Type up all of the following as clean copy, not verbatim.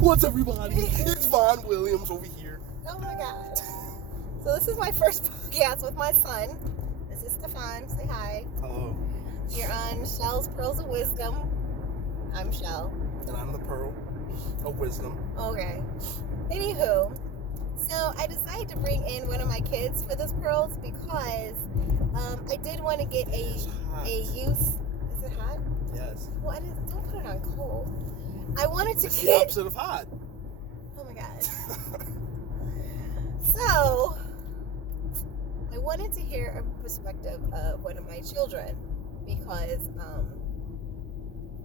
What's everybody? It's Von Williams over here. Oh my God. So this is my first podcast with my son. This is Stephon. Say hi. Hello. You're on Shell's Pearls of Wisdom. I'm Shell. And I'm the Pearl of Wisdom. Okay. Anywho, so I decided to bring in one of my kids for this Pearls because I did want to get a use. Is it hot? Yes. Well, don't put it on cold. I wanted to It's the get. opposite of hot. Oh my God. So, I wanted to hear a perspective of one of my children because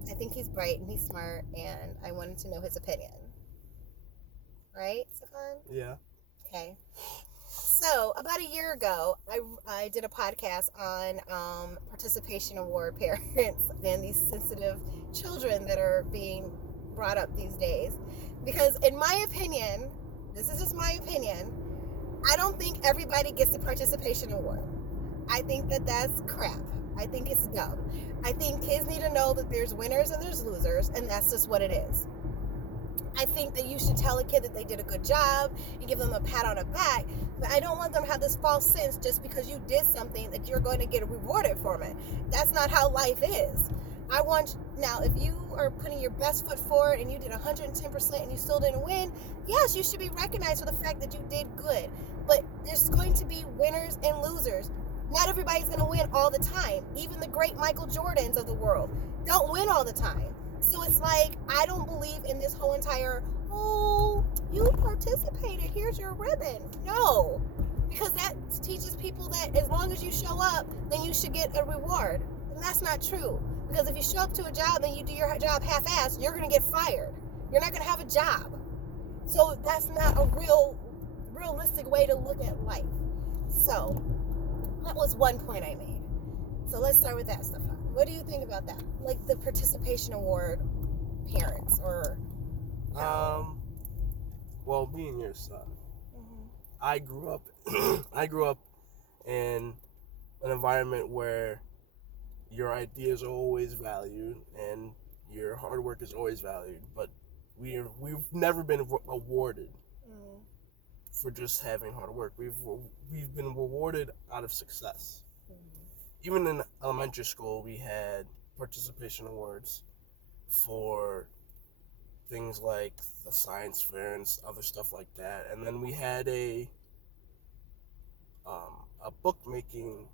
I think he's bright and he's smart, and I wanted to know his opinion. Right, Stephon? Yeah. Okay. So, about a year ago, I did a podcast on participation award parents and these sensitive children that are being brought up these days. Because in my opinion, this is just my opinion, I don't think everybody gets the participation award. I think that that's crap. I think it's dumb. I think kids need to know that there's winners and there's losers, and that's just what it is. I think that you should tell a kid that they did a good job and give them a pat on the back, but I don't want them to have this false sense just because you did something that you're going to get rewarded for it. That's not how life is. Now, if you are putting your best foot forward and you did 110% and you still didn't win, yes, you should be recognized for the fact that you did good. But there's going to be winners and losers. Not everybody's going to win all the time. Even the great Michael Jordans of the world don't win all the time. So it's like, I don't believe in this whole entire, oh, you participated, here's your ribbon. No, because that teaches people that as long as you show up, then you should get a reward. And that's not true. Because if you show up to a job and you do your job half-assed, you're going to get fired. You're not going to have a job. So that's not a realistic way to look at life. So that was one point I made. So let's start with that, Stephon. What do you think about that? Like the participation award parents or... Well, being your son, Mm-hmm. I grew up in an environment where your ideas are always valued and your hard work is always valued, but we've never been awarded for just having hard work. We've been rewarded out of success. Even in elementary school, we had participation awards for things like the science fair and other stuff like that. And then we had a bookmaking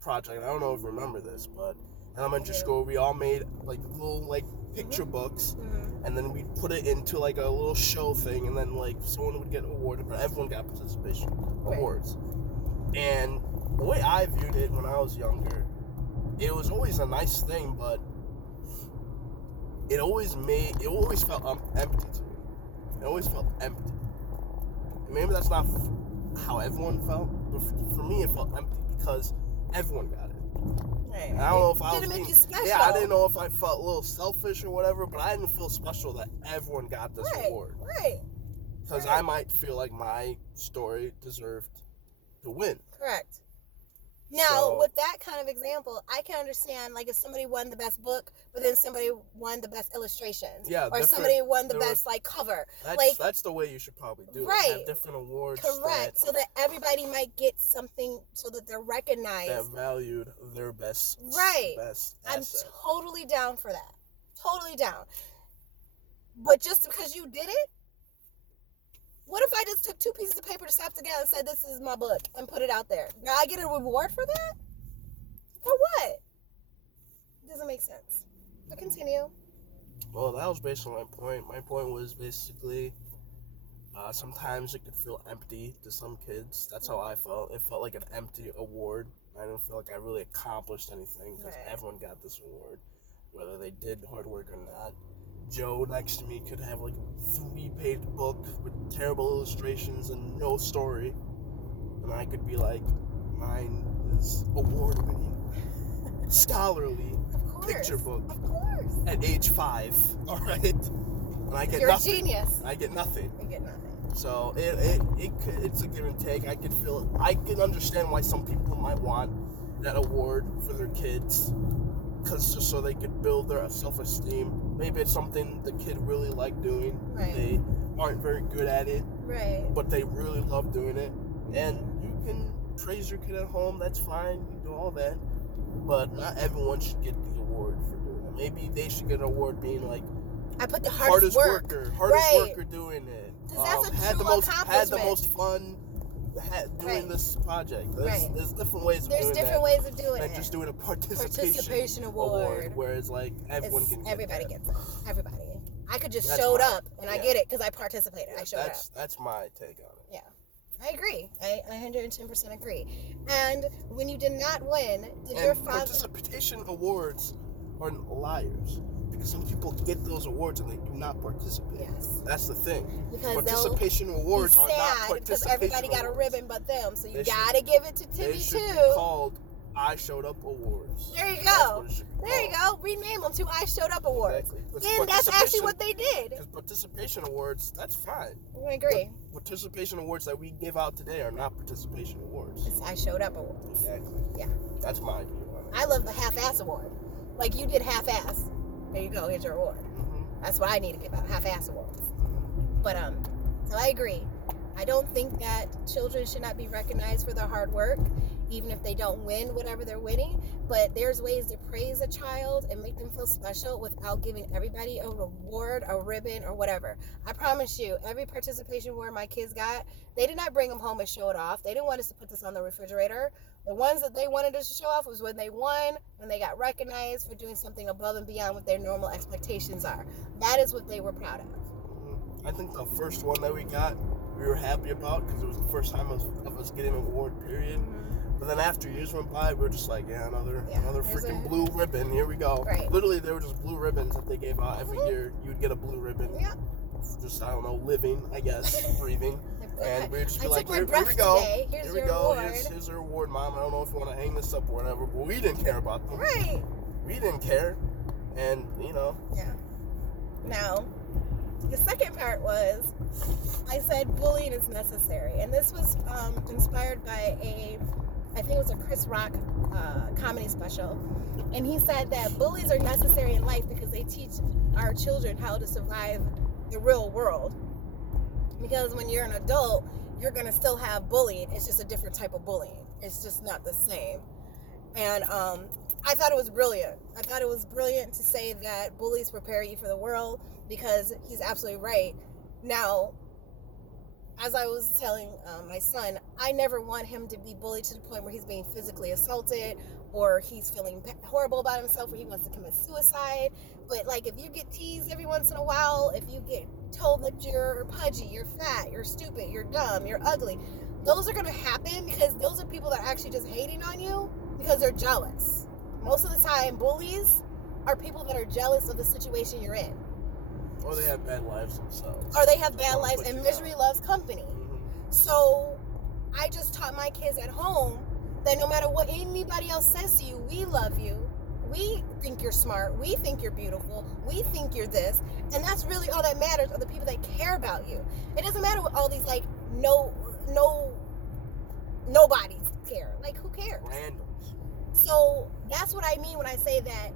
project. I don't know if you remember this, but in elementary school, we all made like little picture books, and then we put it into like a little show thing, and then like someone would get awarded, but everyone got participation awards. And the way I viewed it when I was younger, it was always a nice thing, but it always felt empty to me. It always felt empty. And maybe that's not how everyone felt, but for me it felt empty because everyone got it. Right. And I don't know if I was didn't make you special. Yeah, I didn't know if I felt a little selfish or whatever, but I didn't feel special that everyone got this award. Right. Because I might feel like my story deserved to win. Correct. Now, with that kind of example, I can understand, like, if somebody won the best book, but then somebody won the best illustrations. Yeah, or somebody won the best, cover. That's the way you should probably do it. Right. Have different awards. Correct. So that everybody might get something so that they're recognized. That valued their best. Right. Best I'm asset. totally down for that. Totally down. But just because you did it, what if I just took two pieces of paper to slap together and said, this is my book, and put it out there? Now I get a reward for that? For what? It doesn't make sense. But continue. Well, that was basically my point. My point was basically sometimes it could feel empty to some kids. That's how I felt. It felt like an empty award. I didn't feel like I really accomplished anything because everyone got this award, whether they did hard work or not. Joe next to me could have like a 3-page book with terrible illustrations and no story, and I could be like, mine is award-winning, scholarly picture book at age 5. All right, and I get nothing. You're a genius. I get nothing. You get nothing. So it's a give and take. I can understand why some people might want that award for their kids. because just so they could build their self-esteem. Maybe it's something the kid really liked doing. Right. They aren't very good at it. Right. But they really love doing it. And you can praise your kid at home. That's fine. You do all that. But not everyone should get the award for doing it. Maybe they should get an award being like, I put the hardest worker doing it. Because that's a had true the accomplishment. most fun doing this project. There's different ways of doing that. There's different ways of doing than it. just doing a participation award. Whereas like everyone can get everybody that. gets it. Everybody. I could just That's showed my- up and I get it because I participated. I showed up. That's my take on it. Yeah. I agree. I 110% agree. And when you did not win, did your father... Participation awards are liars. Because some people get those awards and they do not participate. Yes. That's the thing. Because participation awards are not participation because everybody got a awards. ribbon but them. So you They gotta give it to Timmy They should too. be called I Showed Up Awards. There you That's go. what it should be There you called. go. Rename them to I Showed Up Awards. Exactly. And that's actually what they did. Because participation awards, that's fine. I agree. But participation awards that we give out today are not participation awards. It's I Showed Up Awards. Exactly. Yeah. That's my view on it. I love the half-ass award. Like you did half-ass. There you go. Here's your award. Mm-hmm. That's what I need to give out. Half-ass awards. But so I agree. I don't think that children should not be recognized for their hard work, even if they don't win whatever they're winning. But there's ways to praise a child and make them feel special without giving everybody a reward, a ribbon, or whatever. I promise you, every participation award my kids got, they did not bring them home and show it off. They didn't want us to put this on the refrigerator. The ones that they wanted us to show off was when they won, when they got recognized for doing something above and beyond what their normal expectations are. That is what they were proud of. I think the first one that we got, we were happy about because it was the first time of us getting an award, period. But then after years went by, we were just like, another freaking blue ribbon. Here we go. Right. Literally, there were just blue ribbons that they gave out every year. You would get a blue ribbon. Yeah. Just, I don't know, living, I guess, breathing. And we would just be like, here we go. Today. Here's your award. Here's your award, Mom. I don't know if you want to hang this up or whatever, but we didn't care about them. Right. We didn't care. And, Yeah. Now, the second part was, I said bullying is necessary. And this was inspired by I think it was a Chris Rock comedy special. And he said that bullies are necessary in life because they teach our children how to survive the real world. Because when you're an adult, you're going to still have bullying. It's just a different type of bullying. It's just not the same. And I thought it was brilliant. I thought it was brilliant to say that bullies prepare you for the world, because he's absolutely right. Now, as I was telling my son, I never want him to be bullied to the point where he's being physically assaulted or he's feeling horrible about himself or he wants to commit suicide. But like, if you get teased every once in a while, if you get told that you're pudgy, you're fat, you're stupid, you're dumb, you're ugly, those are going to happen because those are people that are actually just hating on you because they're jealous. Most of the time, bullies are people that are jealous of the situation you're in. Or they have bad lives themselves. Or they have bad lives, and misery loves company. Mm-hmm. So I just taught my kids at home that no matter what anybody else says to you, we love you. We think you're smart. We think you're beautiful. We think you're this. And that's really all that matters, are the people that care about you. It doesn't matter what all these, like, nobodies care. Like, who cares? Randoms. So that's what I mean when I say that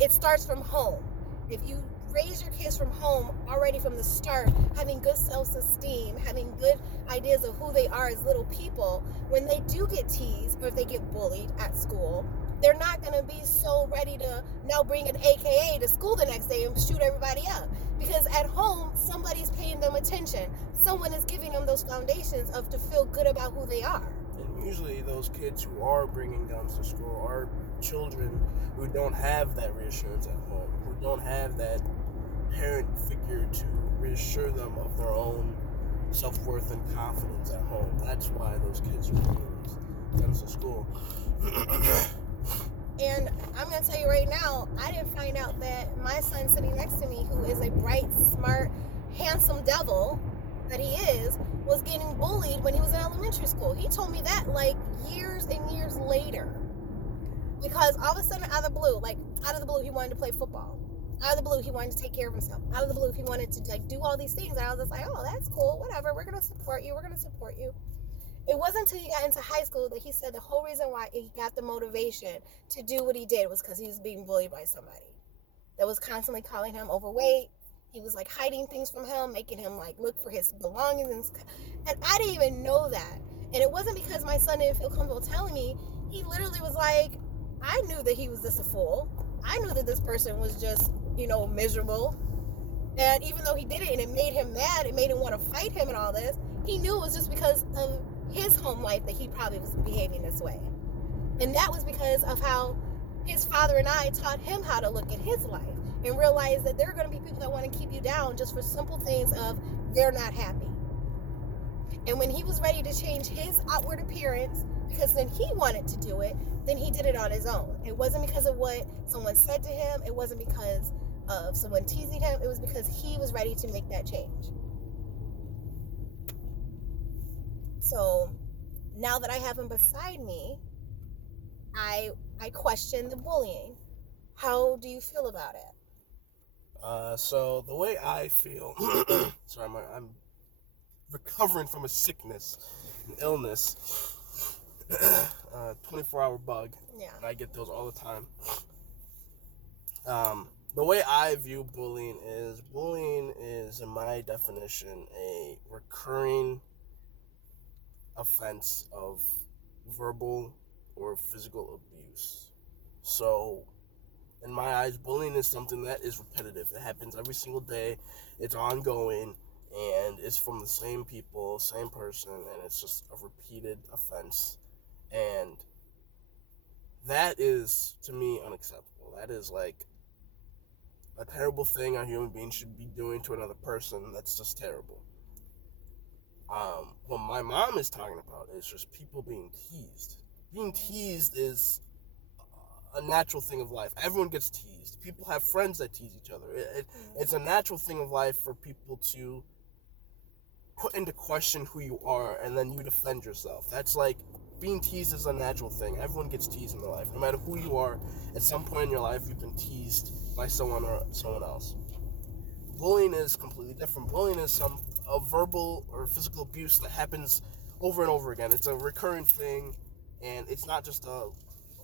it starts from home. If you raise your kids from home already from the start, having good self-esteem, having good ideas of who they are as little people, when they do get teased or if they get bullied at school, they're not going to be so ready to now bring an AKA to school the next day and shoot everybody up. Because at home, somebody's paying them attention. Someone is giving them those foundations of to feel good about who they are. And usually those kids who are bringing guns to school are children who don't have that reassurance at home, who don't have that parent figure to reassure them of their own self-worth and confidence at home. That's why those kids are bringing guns to school. And I'm going to tell you right now, I didn't find out that my son sitting next to me, who is a bright, smart, handsome devil that he is, was getting bullied when he was in elementary school. He told me that like years and years later. Because all of a sudden, out of the blue, he wanted to play football. Out of the blue, he wanted to take care of himself. Out of the blue, he wanted to like do all these things. And I was just like, oh, that's cool, whatever. We're going to support you. It wasn't until he got into high school that he said the whole reason why he got the motivation to do what he did was because he was being bullied by somebody that was constantly calling him overweight. He was like hiding things from him, making him like look for his belongings. And I didn't even know that. And it wasn't because my son didn't feel comfortable telling me. He literally was like, I knew that he was just a fool. I knew that this person was just, miserable. And even though he did it and it made him mad, it made him want to fight him and all this, he knew it was just because of his home life that he probably was behaving this way. And that was because of how his father and I taught him how to look at his life and realize that there are going to be people that want to keep you down just for simple things of they're not happy. And when he was ready to change his outward appearance, because then he wanted to do it, then he did it on his own. It wasn't because of what someone said to him. It wasn't because of someone teasing him. It was because he was ready to make that change. So now that I have him beside me, I question the bullying. How do you feel about it? So the way I feel, sorry, I'm recovering from a sickness, an illness, 24-hour bug. Yeah. And I get those all the time. The way I view bullying is, in my definition, a recurring offense of verbal or physical abuse. So, in my eyes, bullying is something that is repetitive. It happens every single day. It's ongoing, and it's from the same people, same person, and it's just a repeated offense. And that is, to me, unacceptable. That is like a terrible thing a human being should be doing to another person. That's just terrible. What my mom is talking about is just people being teased. Being teased is a natural thing of life. Everyone gets teased. People have friends that tease each other. It's a natural thing of life for people to put into question who you are, and then you defend yourself. That's like, being teased is a natural thing. Everyone gets teased in their life. No matter who you are, at some point in your life, you've been teased by someone or someone else. Bullying is completely different. Bullying is a verbal or physical abuse that happens over and over again. It's a recurring thing, and it's not just a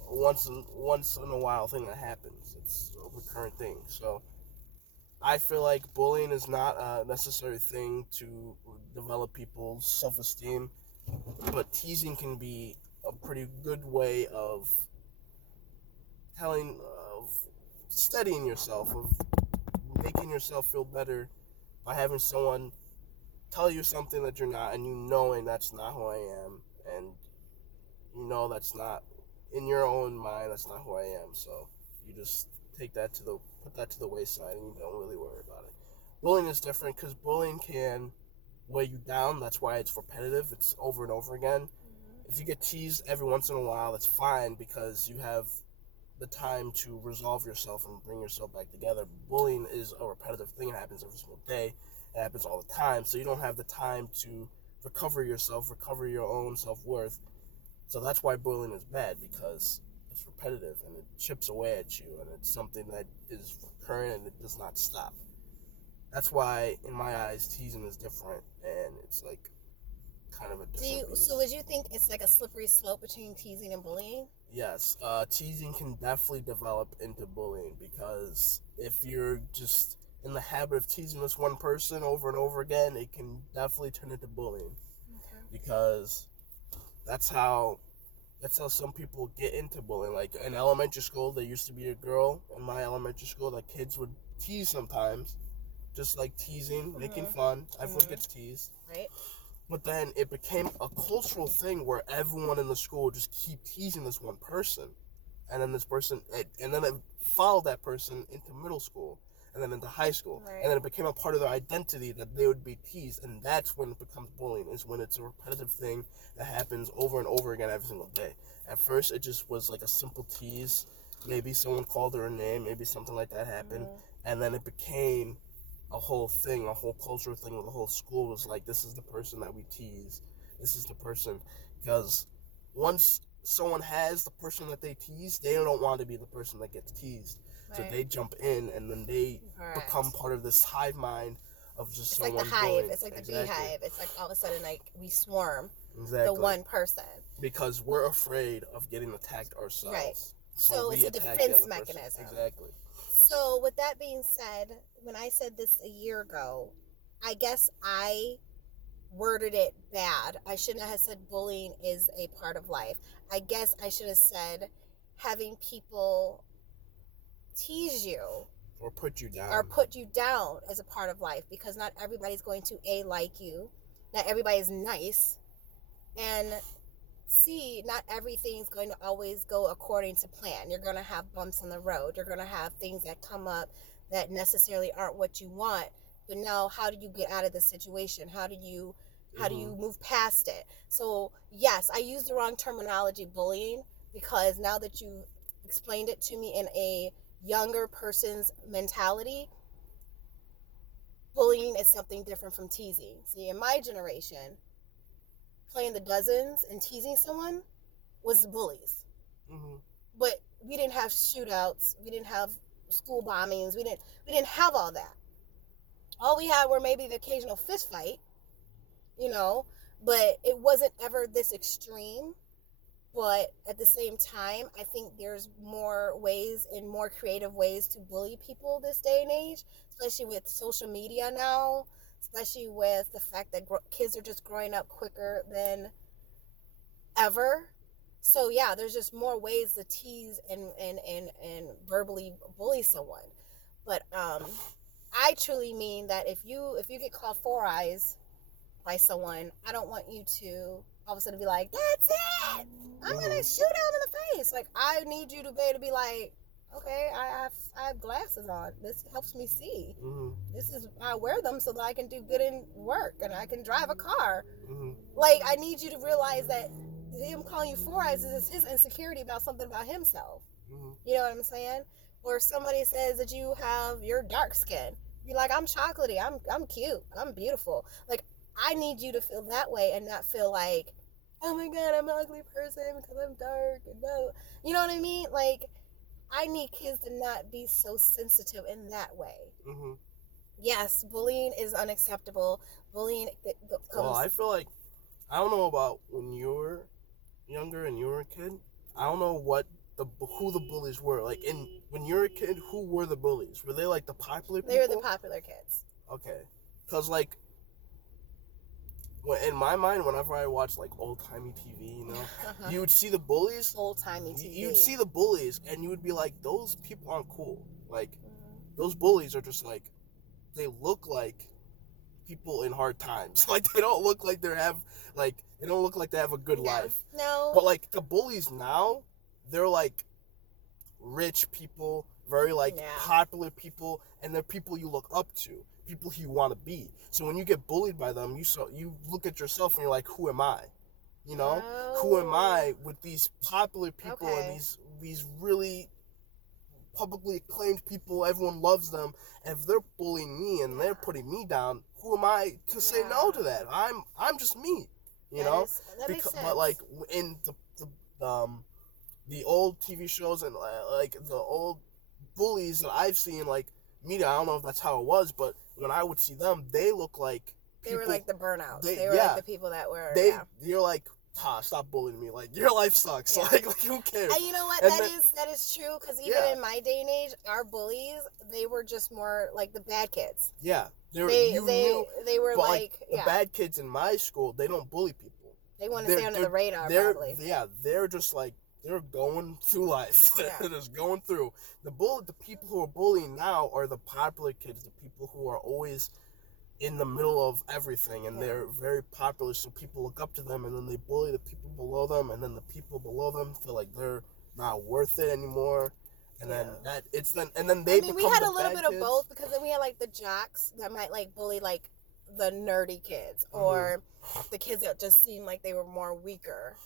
once in a while thing that happens. It's a recurrent thing. So I feel like bullying is not a necessary thing to develop people's self-esteem, but teasing can be a pretty good way of steadying yourself, of making yourself feel better by having someone tell you something that you're not, and you knowing that's not who I am, and that's not, in your own mind, that's not who I am. So you just put that to the wayside, and you don't really worry about it. Bullying is different because bullying can weigh you down. That's why it's repetitive. It's over and over again. If you get teased every once in a while, that's fine because you have the time to resolve yourself and bring yourself back together. Bullying is a repetitive thing. It happens every single day. It happens all the time. So you don't have the time to recover yourself, recover your own self-worth. So that's why bullying is bad, because it's repetitive and it chips away at you, and it's something that is recurrent and it does not stop. That's why, in my eyes, teasing is different, and it's like kind of a different beast. So would you think it's like a slippery slope between teasing and bullying? Yes, teasing can definitely develop into bullying, because if you're just in the habit of teasing this one person over and over again, it can definitely turn into bullying. Okay. Because that's how some people get into bullying. Like in elementary school, there used to be a girl in my elementary school that kids would tease sometimes, just like teasing, making fun. Everyone gets teased. Right. But then it became a cultural thing where everyone in the school would just keep teasing this one person, and then it followed that person into middle school, and then into high school, right. And then it became a part of their identity that they would be teased, and that's when it becomes bullying. Is when it's a repetitive thing that happens over and over again every single day. At first, it just was like a simple tease. Maybe someone called her a name, maybe something like that happened, and then it became a whole thing, a whole cultural thing where the whole school was like, this is the person that we tease. This is the person. Because once someone has the person that they tease, they don't want to be the person that gets teased. Right. So they jump in, and then they become part of this hive mind of just it's someone. It's like the hive. bullying. It's like the exactly. beehive. It's like all of a sudden, like, we swarm. the one person. Because we're afraid of getting attacked ourselves. Right. So it's a defense mechanism. Exactly. So with that being said, when I said this a year ago, I guess I worded it bad. I shouldn't have said bullying is a part of life. I guess I should have said having people tease you or put you down as a part of life, because not everybody's going to like you, not everybody's nice, and not everything's going to always go according to plan. You're going to have bumps on the road. You're going to have things that come up that necessarily aren't what you want. But now, how do you get out of this situation? How do you move past it? So yes, I used the wrong terminology, bullying, because now that you explained it to me in a younger person's mentality, bullying is something different from teasing. See, in my generation, playing the dozens and teasing someone was bullies. Mm-hmm. But we didn't have shootouts. We didn't have school bombings. We didn't have all that. All we had were maybe the occasional fist fight, but it wasn't ever this extreme. But at the same time, I think there's more ways and more creative ways to bully people this day and age, especially with social media now, especially with the fact that kids are just growing up quicker than ever. So yeah, there's just more ways to tease and verbally bully someone. But I truly mean that if you get called four eyes by someone, I don't want you to all of a sudden be like, that's it, I'm gonna shoot him in the face. Like, I need you to be able to be like, okay, I have glasses on. This helps me see. Mm-hmm. I wear them so that I can do good in work and I can drive a car. Mm-hmm. Like, I need you to realize that him calling you four eyes is his insecurity about something about himself. Mm-hmm. You know what I'm saying? Or somebody says that you're dark skin. You're like, I'm chocolatey. I'm cute. I'm beautiful. Like, I need you to feel that way and not feel like, oh my God, I'm an ugly person because I'm dark and blah. You know what I mean? Like, I need kids to not be so sensitive in that way. Mm-hmm. Yes, bullying is unacceptable. Bullying Well, I feel like, I don't know about when you were younger and you were a kid. I don't know who the bullies were. Like, when you were a kid, who were the bullies? Were they like the popular people? They were the popular kids. Okay. Because, like, in my mind, whenever I watch like old-timey TV, you would see the bullies. Old-timey TV. You'd see the bullies, and you would be like, those people aren't cool. Like, those bullies are just like, they look like people in hard times. Like, they don't look like they have a good life. No. But like the bullies now, they're like rich people, very like popular people, and they're people you look up to. People who you want to be. So when you get bullied by them, you look at yourself and you're like, who am I? Who am I with these popular people and these really publicly acclaimed people? Everyone loves them. And if they're bullying me and they're putting me down, who am I to say no to that? I'm just me. That makes sense. But like in the old TV shows and like the old bullies that I've seen, like media, I don't know if that's how it was, but when I would see them, they look like people, they were like the burnouts. They were like the people that were. You're like, stop bullying me. Like, your life sucks. Yeah. Like who cares? And you know what? That is true, because even in my day and age, our bullies, they were just more like the bad kids. Yeah, they were like the bad kids in my school. They don't bully people. They want to stay under the radar. Probably. Yeah, they're just like, they're going through life. They're just going through. The people who are bullying now are the popular kids, the people who are always in the middle of everything, and they're very popular, so people look up to them, and then they bully the people below them, and then the people below them feel like they're not worth it anymore, and then they become we had the a little bad bit kids. Of both, because then we had like the jocks that might like bully like the nerdy kids, or the kids that just seemed like they were more weaker,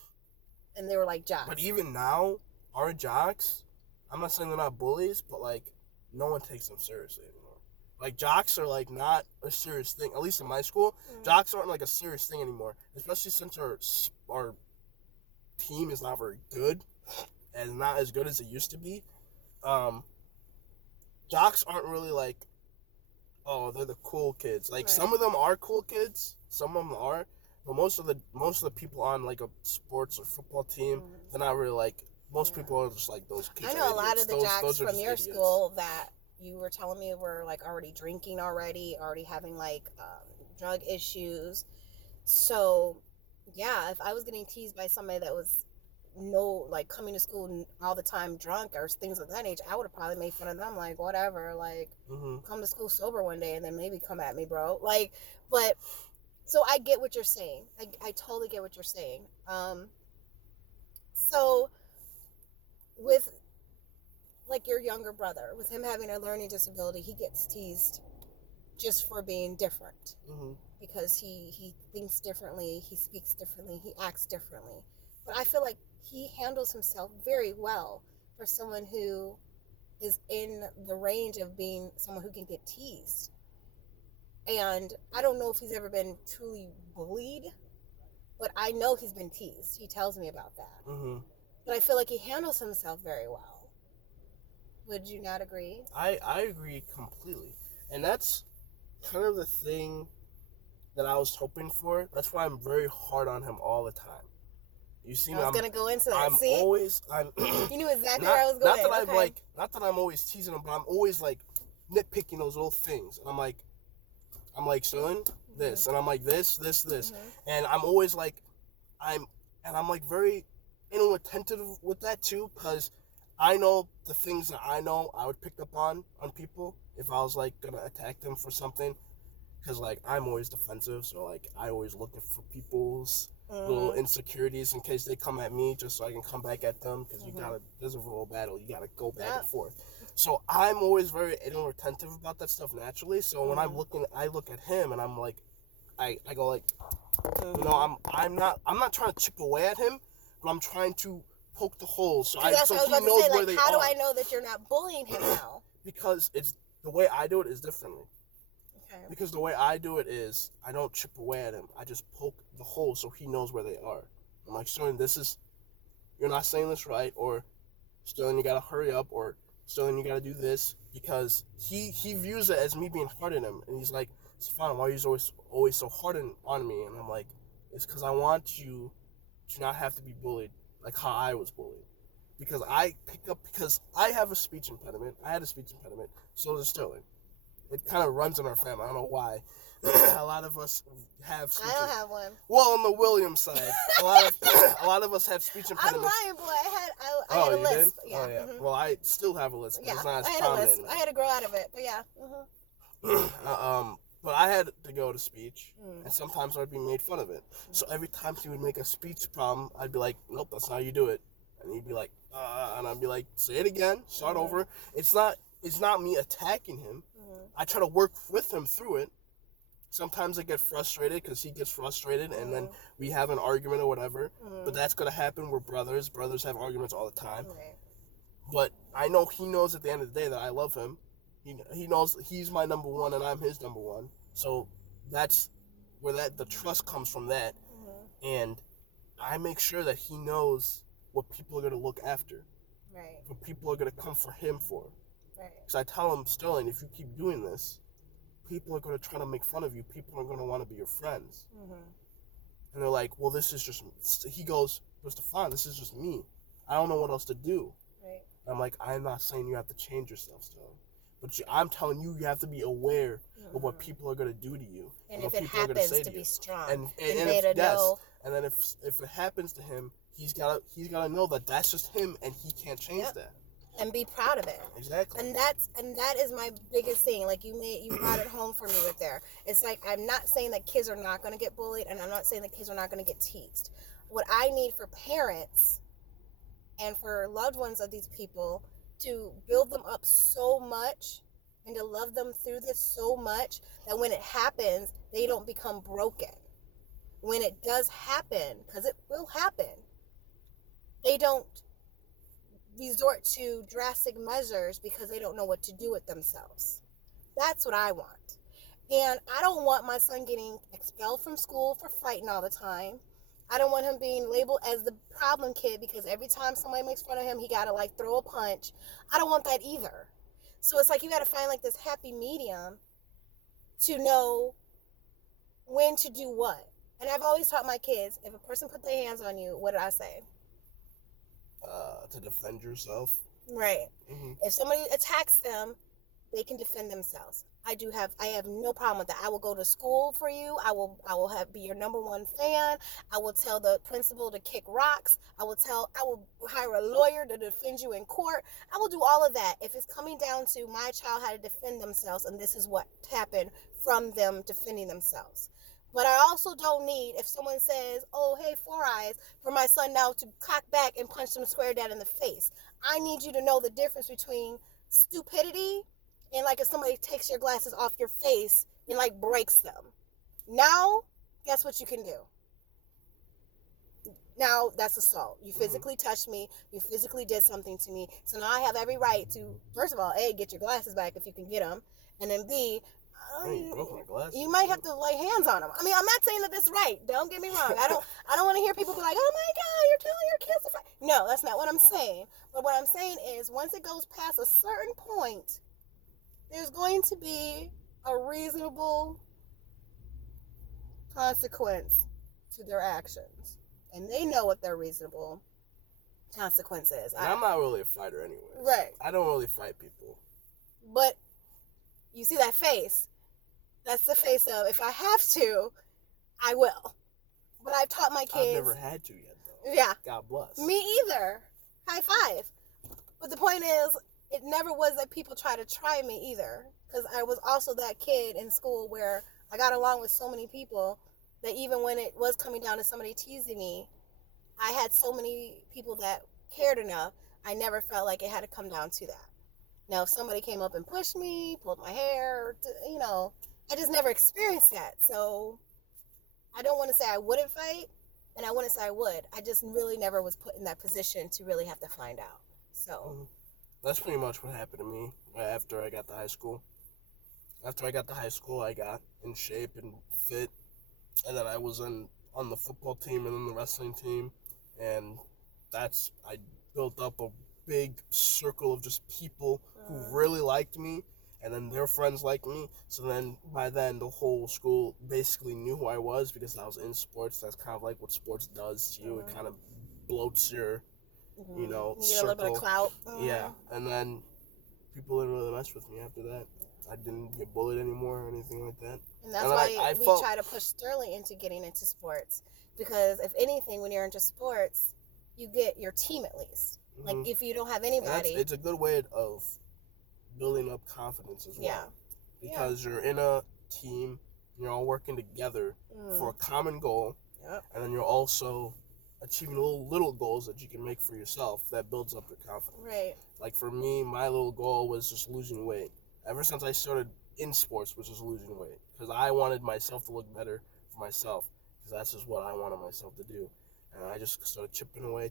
and they were like jocks. But even now, our jocks, I'm not saying they're not bullies, but like, no one takes them seriously anymore. Like, jocks are like not a serious thing. At least in my school, jocks aren't like a serious thing anymore. Especially since our team is not very good and not as good as it used to be. Jocks aren't really like, oh, they're the cool kids. Like, some of them are cool kids. Some of them are. But most of the people on like a sports or football team, they're not really like. Most people are just like those kids. I know are a lot of the jocks those from your idiots. school that you were telling me were like already drinking already having like drug issues. So yeah, if I was getting teased by somebody that was like coming to school all the time drunk or things of that age, I would have probably made fun of them, like whatever, like come to school sober one day and then maybe come at me, bro. Like, but so I get what you're saying. I totally get what you're saying. So with like your younger brother, with him having a learning disability, he gets teased just for being different, because he thinks differently, he speaks differently, he acts differently. But I feel like he handles himself very well for someone who is in the range of being someone who can get teased. And I don't know if he's ever been truly bullied, but I know he's been teased. He tells me about that. But I feel like he handles himself very well. Would you not agree? I agree completely. And that's kind of the thing that I was hoping for. That's why I'm very hard on him all the time. You see, I was gonna go into that. I'm See? always. You knew exactly where I was going. Not that I'm always teasing him, but I'm always like nitpicking those little things. And I'm like, Sterling, this, and I'm like this, and I'm always like, I'm like very inattentive with that too, because I know the things that I know I would pick up on people if I was like gonna attack them for something, because like I'm always defensive, so like I always looking for people's little insecurities in case they come at me, just so I can come back at them, because there's a real battle, you gotta go back and forth. So I'm always very inattentive about that stuff naturally. So when I look at him and I'm like, I go like, I'm not trying to chip away at him, but I'm trying to poke the holes so he knows where they are. How do I know that you're not bullying him now? Because it's the way I do it is differently. Okay. Because the way I do it is I don't chip away at him. I just poke the hole so he knows where they are. I'm like, Sterling, you're not saying this right, or Sterling, you gotta hurry up, or Sterling, you gotta do this, because he views it as me being hard on him, and he's like, Stephon, why are you always so hard on me? And I'm like, it's because I want you to not have to be bullied like how I was bullied, because I have a speech impediment. I had a speech impediment. So does Sterling. It kind of runs in our family. I don't know why. A lot of us have speech. I don't have one. Well, on the Williams side, a lot of us have speech impediments. I'm lying, boy. I had a lisp. Did? Yeah. Oh, yeah. Well, I still have a lisp. Yeah, it's not as I had prominent a lisp. I had to grow out of it, but yeah. But I had to go to speech, and sometimes I'd be made fun of it. So every time he would make a speech problem, I'd be like, nope, that's not how you do it. And he'd be like, and I'd be like, say it again, start over. It's not me attacking him. I try to work with him through it. Sometimes I get frustrated because he gets frustrated, and then we have an argument or whatever. But that's going to happen. We're brothers. Brothers have arguments all the time. Right. But I know he knows at the end of the day that I love him. He knows he's my number one and I'm his number one. So that's where the trust comes from that. And I make sure that he knows what people are going to look after. Right. What people are going to come for him for. Right. Because I tell him, Sterling, if you keep doing this, people are going to try to make fun of you. People are going to want to be your friends. And they're like, well, this is just... He goes, Stephon, this is just me. I don't know what else to do. Right. And I'm like, I'm not saying you have to change yourself, Sterling. But I'm telling you, you have to be aware of what people are going to do to you. And if it happens, to be strong. And then if it happens to him, he's got to know that that's just him and he can't change that. And be proud of it. Exactly. And that is my biggest thing. Like you brought it home for me with there. It's like, I'm not saying that kids are not going to get bullied, and I'm not saying that kids are not going to get teased. What I need for parents and for loved ones of these people to build them up so much and to love them through this so much that when it happens, they don't become broken. When it does happen, because it will happen, they don't resort to drastic measures because they don't know what to do with themselves. That's what I want. And I don't want my son getting expelled from school for fighting all the time. I don't want him being labeled as the problem kid because every time somebody makes fun of him, he got to like throw a punch. I don't want that either. So it's like you got to find like this happy medium to know when to do what. And I've always taught my kids, if a person put their hands on you, what did I say? To defend yourself. Right. Mm-hmm. If somebody attacks them, they can defend themselves. I have no problem with that. I will go to school for you. I will be your number one fan. I will tell the principal to kick rocks. I will hire a lawyer to defend you in court. I will do all of that if it's coming down to my child had to defend themselves, and this is what happened from them defending themselves. But I also don't need, if someone says, oh, hey, Four Eyes, for my son now to cock back and punch them square down in the face. I need you to know the difference between stupidity and like if somebody takes your glasses off your face and like breaks them. Now, guess what you can do? Now that's assault. You physically touched me. You physically did something to me. So now I have every right to, first of all, A, get your glasses back if you can get them. And then B, you might have to lay hands on them. I mean, I'm not saying that this is right. Don't get me wrong. I don't want to hear people be like, oh my God, you're telling your kids to fight. No, that's not what I'm saying. But what I'm saying is once it goes past a certain point, there's going to be a reasonable consequence to their actions. And they know what their reasonable consequence is. I'm not really a fighter anyway. Right. I don't really fight people. But you see that face. That's the face of, if I have to, I will. But I've taught my kids. I've never had to yet, though. Yeah. God bless. Me either. High five. But the point is, it never was that people try to try me either. Because I was also that kid in school where I got along with so many people that even when it was coming down to somebody teasing me, I had so many people that cared enough, I never felt like it had to come down to that. Now, if somebody came up and pushed me, pulled my hair, I just never experienced that. So I don't want to say I wouldn't fight, and I wouldn't say I would. I just really never was put in that position to really have to find out. So that's pretty much what happened to me after I got to high school. After I got to high school, I got in shape and fit, and then I was on the football team and then the wrestling team, and I built up a big circle of just people who really liked me, and then their friends liked me. So then by then the whole school basically knew who I was because I was in sports. That's kind of like what sports does to you. It kind of bloats your you get circle. a little bit of clout. Yeah, and then people didn't really mess with me after that. I didn't get bullied anymore or anything like that. And that's why we try to push Sterling into getting into sports, because if anything, when you're into sports, you get your team at least. Like if you don't have anybody, it's a good way of building up confidence as well. Yeah. Because you're in a team, you're all working together for a common goal, and then you're also achieving little goals that you can make for yourself that builds up your confidence. Right. Like for me, my little goal was just losing weight. Ever since I started in sports, was just losing weight, because I wanted myself to look better for myself, because that's just what I wanted myself to do. And I just started chipping away.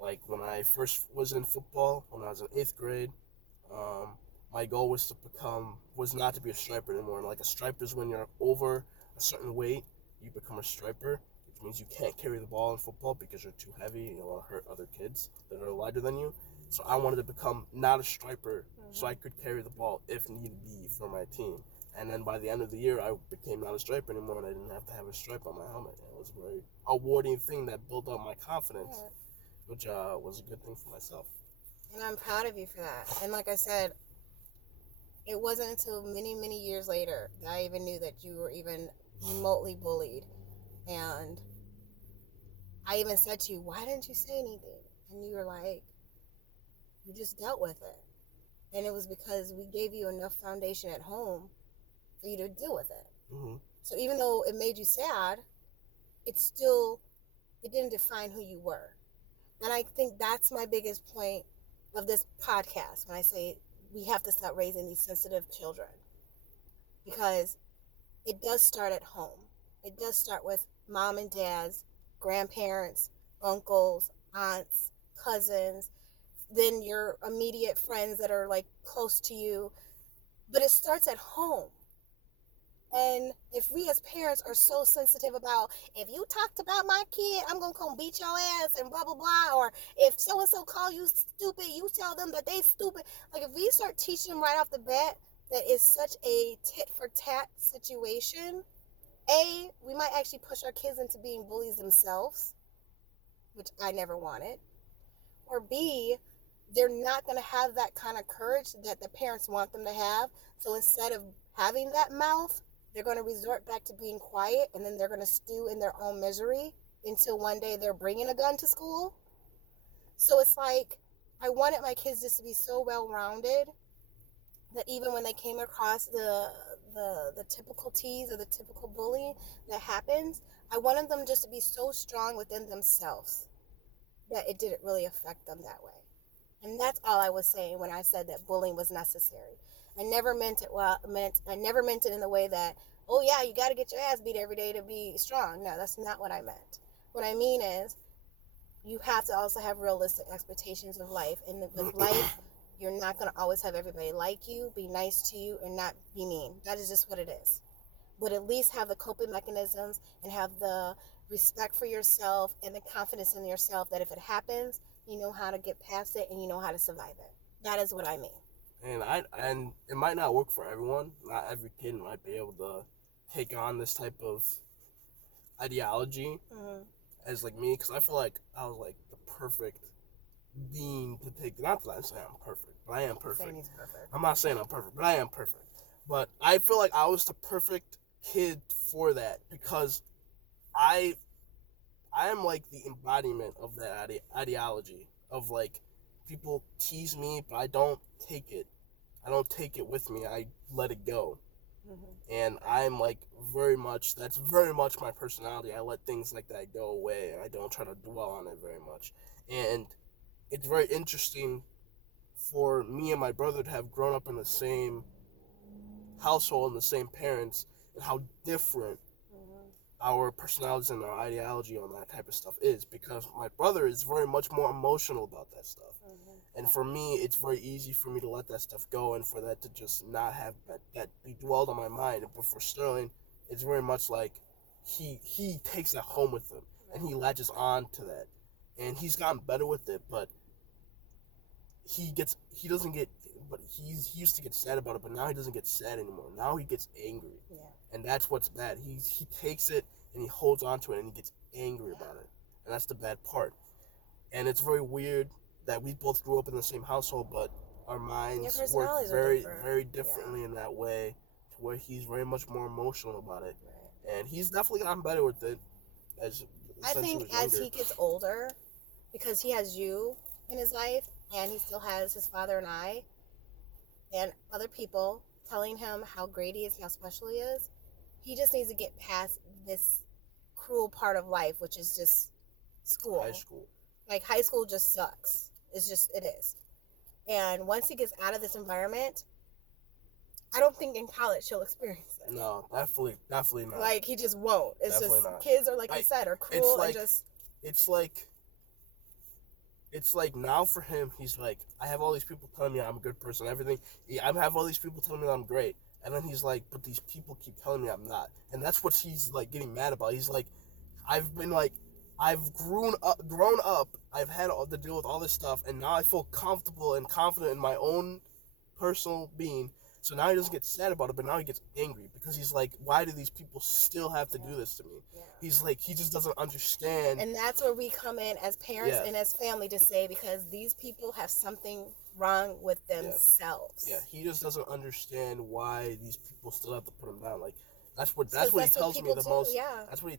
Like when I first was in football, when I was in 8th grade, my goal was not to be a striper anymore. And like a striper is when you're over a certain weight, you become a striper, which means you can't carry the ball in football because you're too heavy and you want to hurt other kids that are lighter than you. So I wanted to become not a striper so I could carry the ball if need be for my team. And then by the end of the year, I became not a striper anymore, and I didn't have to have a stripe on my helmet. It was a very rewarding thing that built up my confidence, which was a good thing for myself. And I'm proud of you for that. And like I said, it wasn't until many, many years later that I even knew that you were even remotely bullied. And I even said to you, why didn't you say anything? And you were like, you just dealt with it. And it was because we gave you enough foundation at home for you to deal with it. Mm-hmm. So even though it made you sad, it didn't define who you were. And I think that's my biggest point of this podcast when I say we have to start raising these sensitive children. Because it does start at home. It does start with mom and dads, grandparents, uncles, aunts, cousins, then your immediate friends that are like close to you. But it starts at home. And if we as parents are so sensitive about, if you talked about my kid, I'm going to come beat your ass and blah, blah, blah. Or if so-and-so call you stupid, you tell them that they stupid. Like if we start teaching them right off the bat that it's such a tit for tat situation, A, we might actually push our kids into being bullies themselves, which I never wanted. Or B, they're not going to have that kind of courage that the parents want them to have. So instead of having that mouth, they're going to resort back to being quiet, and then they're going to stew in their own misery until one day they're bringing a gun to school. So it's like, I wanted my kids just to be so well-rounded that even when they came across the typical tease or the typical bullying that happens, I wanted them just to be so strong within themselves that it didn't really affect them that way. And that's all I was saying when I said that bullying was necessary. I never meant it I never meant it in the way that, oh yeah, you got to get your ass beat every day to be strong. No, that's not what I meant. What I mean is, you have to also have realistic expectations of life. And with life, you're not going to always have everybody like you, be nice to you, and not be mean. That is just what it is. But at least have the coping mechanisms and have the respect for yourself and the confidence in yourself that if it happens, you know how to get past it and you know how to survive it. That is what I mean. And it might not work for everyone. Not every kid might be able to take on this type of ideology as like me, because I feel like I was like the perfect being to take. Not that I'm saying I'm perfect, but I am perfect. He's perfect. I'm not saying I'm perfect, but I am perfect. But I feel like I was the perfect kid for that, because I am like the embodiment of that ideology of like, people tease me, but I don't take it. I don't take it with me. I let it go. And I'm like that's very much my personality. I let things like that go away, and I don't try to dwell on it very much. And it's very interesting for me and my brother to have grown up in the same household and the same parents, and how different our personalities and our ideology on that type of stuff is, because my brother is very much more emotional about that stuff. And for me, it's very easy for me to let that stuff go, and for that to just not have that be dwelled on my mind. But for Sterling, it's very much like he takes that home with him, and he latches on to that, and he's gotten better with it. But he used to get sad about it, but now he doesn't get sad anymore. Now he gets angry, and that's what's bad. He takes it and he holds on to it, and he gets angry about it, and that's the bad part. And it's very weird that we both grew up in the same household, but our minds work very, very differently in that way, to where he's very much more emotional about it. And he's definitely gotten better with it. I think as he gets older, because he has you in his life, and he still has his father and I, and other people telling him how great he is and how special he is, he just needs to get past this cruel part of life, which is just school. High school. Like, high school just sucks. It is. And once he gets out of this environment, I don't think in college he'll experience it. No, definitely not. Like, he just won't. It's definitely just, not. Kids are, like you said, are cruel and just... It's like now for him, he's like, I have all these people telling me I'm a good person, everything. I have all these people telling me that I'm great. And then he's like, but these people keep telling me I'm not. And that's what he's, like, getting mad about. He's like, I've grown up, I've had to deal with all this stuff, and now I feel comfortable and confident in my own personal being. So now he doesn't get sad about it, but now he gets angry, because he's like, why do these people still have to do this to me? Yeah. He's like, he just doesn't understand. And that's where we come in as parents and as family to say, because these people have something wrong with themselves. Yeah, he just doesn't understand why these people still have to put him down. Like, that's what he tells me the most. Yeah. That's what he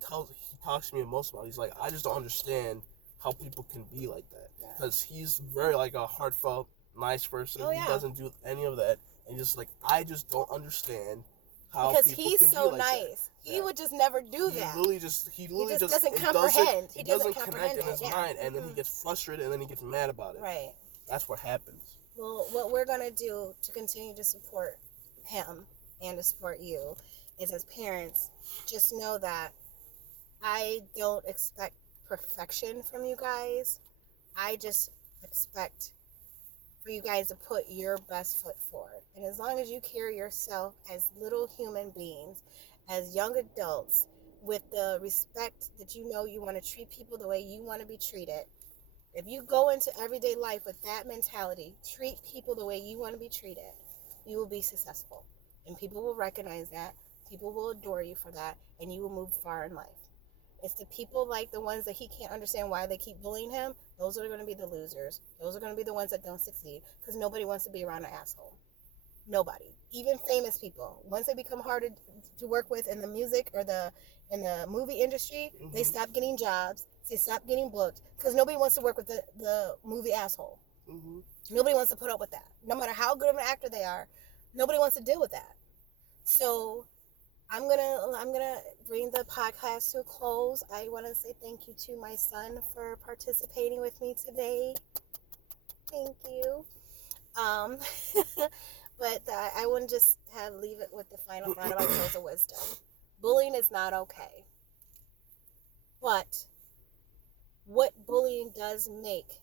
talks to me the most about. He's like, I just don't understand how people can be like that. Because he's very, like, a heartfelt, nice person. He doesn't do any of that. And just like, I just don't understand how because people he's can so be like nice. That. He would just never do that. He just doesn't comprehend. He doesn't connect in his mind, and then he gets frustrated, and then he gets mad about it. Right. That's what happens. Well, what we're gonna do to continue to support him and to support you is, as parents, just know that I don't expect perfection from you guys. I just expect for you guys to put your best foot forward. And as long as you carry yourself as little human beings, as young adults, with the respect that you know you want to treat people the way you want to be treated, if you go into everyday life with that mentality, treat people the way you want to be treated, you will be successful. And people will recognize that. People will adore you for that, and you will move far in life. It's the people like the ones that he can't understand why they keep bullying him. Those are going to be the losers. Those are going to be the ones that don't succeed, because nobody wants to be around an asshole. Nobody. Even famous people, once they become hard to work with in the music or in the movie industry, they stop getting jobs. They stop getting booked because nobody wants to work with the movie asshole. Nobody wants to put up with that. No matter how good of an actor they are, nobody wants to deal with that. So I'm gonna bring the podcast to a close. I want to say thank you to my son for participating with me today. Thank you. But I wouldn't just leave it with the final thought about pearls of wisdom. Bullying is not okay. But what bullying does make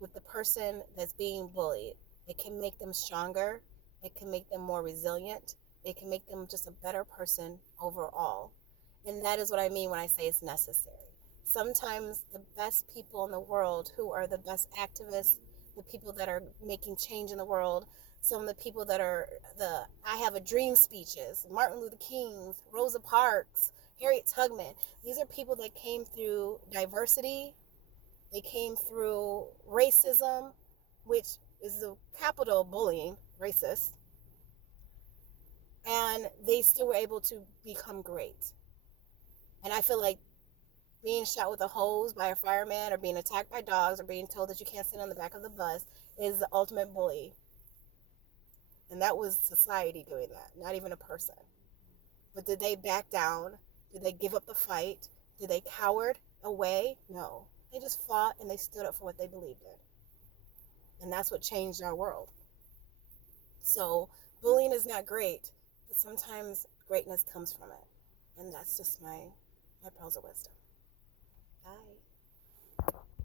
with the person that's being bullied, it can make them stronger. It can make them more resilient. It can make them just a better person overall. And that is what I mean when I say it's necessary. Sometimes the best people in the world, who are the best activists, the people that are making change in the world, some of the people that are the I Have a Dream speeches, Martin Luther King's, Rosa Parks, Harriet Tubman. These are people that came through diversity. They came through racism, which is the capital of bullying, racist. And they still were able to become great. And I feel like being shot with a hose by a fireman, or being attacked by dogs, or being told that you can't sit on the back of the bus is the ultimate bully. And that was society doing that, not even a person. But did they back down? Did they give up the fight? Did they cowered away? No. They just fought and they stood up for what they believed in. And that's what changed our world. So bullying is not great, but sometimes greatness comes from it. And that's just my pearls of wisdom. Bye.